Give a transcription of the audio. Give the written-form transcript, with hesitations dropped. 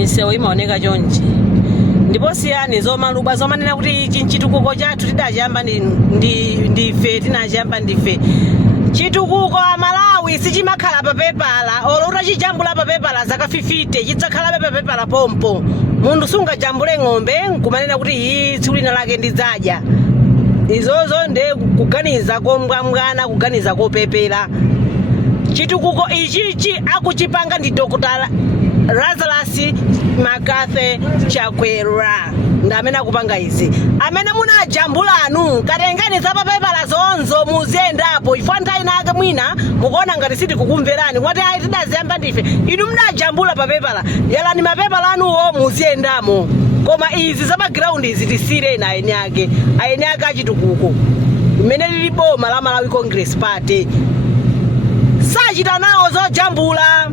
misewu imaoneka chonchi ndipo siyani zomaluba zomanena kuti chitukuko chathu tidachiyamba ndife tinachiyamba ndife. Chitukuko Malawi sichimakhala pa Pepala olo utachijambula pa Pepala zaka 50 chidzakhala pa Pepala pompo. Munthu sungajambule ng'ombe kumanena kuti iyi tsiku lina lake ndidzadya. Izozo nde kuganiza kombwambwana kuganiza kopepera. Chitukuko ichichi akuchipanga ndi Dr. Lazarus Makathe Chakwera ndamene akupanga izi. Amene munajambulanu katengeni za pa Pepala zonzo muziendapo ifo nthawi nake mwina mukuona ngati sitikukumverani kwati ayi tidaziyamba ndife inu munajambula pa Pepala yalani mapepala anuwo muziendamo. Koma izi za background izi tisire ina ayeni ake achitukuko imene lili boma la Malawi Congress Party sachita nawo zojambula.